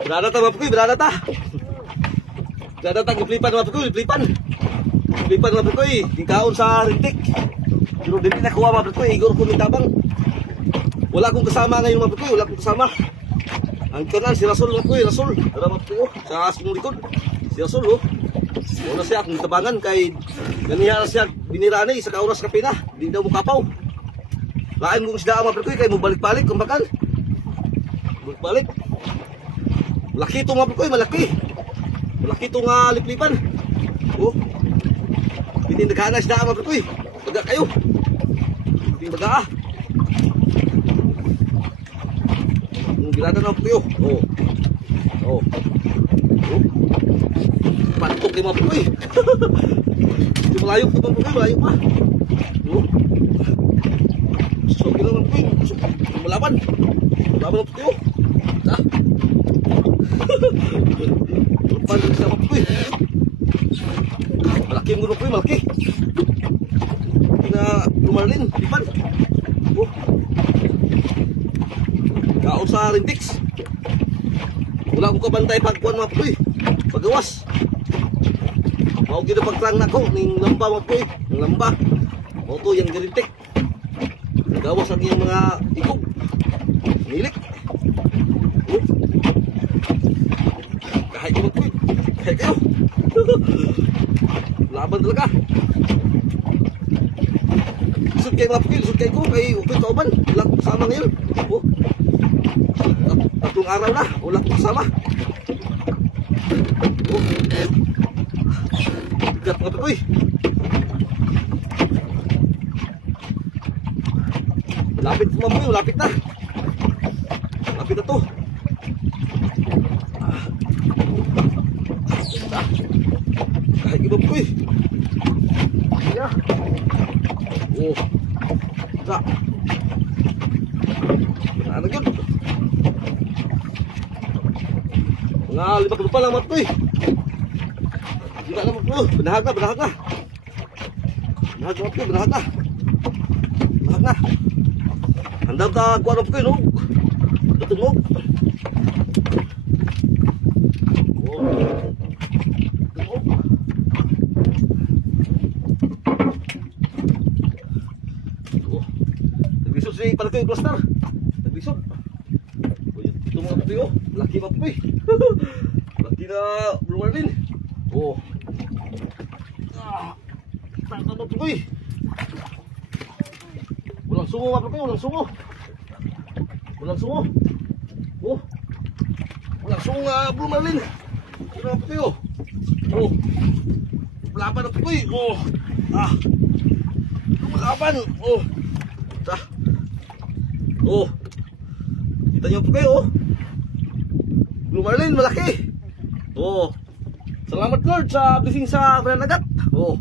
Berada ta mga pukoy, berada ta. Berada ta giplipan mga pukoy, giplipan. Giplipan mga pukoy, gikaon sa rintik. Pero dili na kuha mga pukoy, igor ko nitabang. Wala akong kasama ngayon mga pukoy, wala akong kasama. Ang kanan si Rasul mga pukoy, Rasul. Tara mga pukoy, sa asong likod. Si Rasul oh. Wala siya akong tabangan kay ganiya siya binirani sa kauras kapina. Di daw mo kapaw. Lain kong isda mga pukoy kay mo balik-balik kumbakan. Balik-balik. Malaki ito mga pukoy, malaki. Malaki ito nga liplipan. Oh. Pinindaghan na isda mga pukoy. Baga kayo. Pinindaghan. Yung gilada na pukoy. Oh. Oh. Oh. Pantok ni mga pukoy. Hindi malayo ito mga pukoy, malayo pa. Oh. So, gila mga pukoy. Malaban. Malaban na pukoy. Ah. Lupan sa mga pukoy. Malaki yung pukoy, malaki. Tina lumarlin, lipan. Oh. Kaon sa rintiks. Wala akong kabantay pagkuhan mga pukoy. Pagawas. Mau kita pagtrang na ko ning lamba mga pukoy. Ning lamba. Mau to yung girintik. Gawas ang yung mga ikog. Nilik. Oh. Kahit ko magpuy. Kahit kayo. Laban talaga. Isod kayo mga pukoy. Isod kayo ko. Kay okay kauban. Wala ko kasama ngayon. Oh. Tatlong araw na. Wala ko kasama. Oh. Bigat mga pukoy. Lapit mga pukoy. Lapit na. Lapit na to. Kahit iba pukoy. Yeah. Oh. Sa. Ano yun? Mga 5 lupa lang mga pukoy. Gila lang mga pukoy. Benahag na, benahag na. Benahag na mga pukoy, benahag na. Benahag na. Handang ta kuha na pukoy, no? Tutungog. Oh. Tutungog. Oh. Naglisod si Palagay Cluster. Naglisod. Ito mga pukoy, oh. Laki mga pukoy. Laki na blumer din. Oh. Ah. Tata mga pukoy. Walang sungo mga pukoy, walang sungo. Walang sungo. Oh. Walang sungo nga blumer din. Ito mga pukoy, oh. Oh. Laban na pukoy. Oh. Ah. Laban. Oh. Ta. Oh. Kita nyo pukoy, oh. Blue Marlin, malaki. Oh. Salamat Lord sa blessing sa Bananagat. Oh.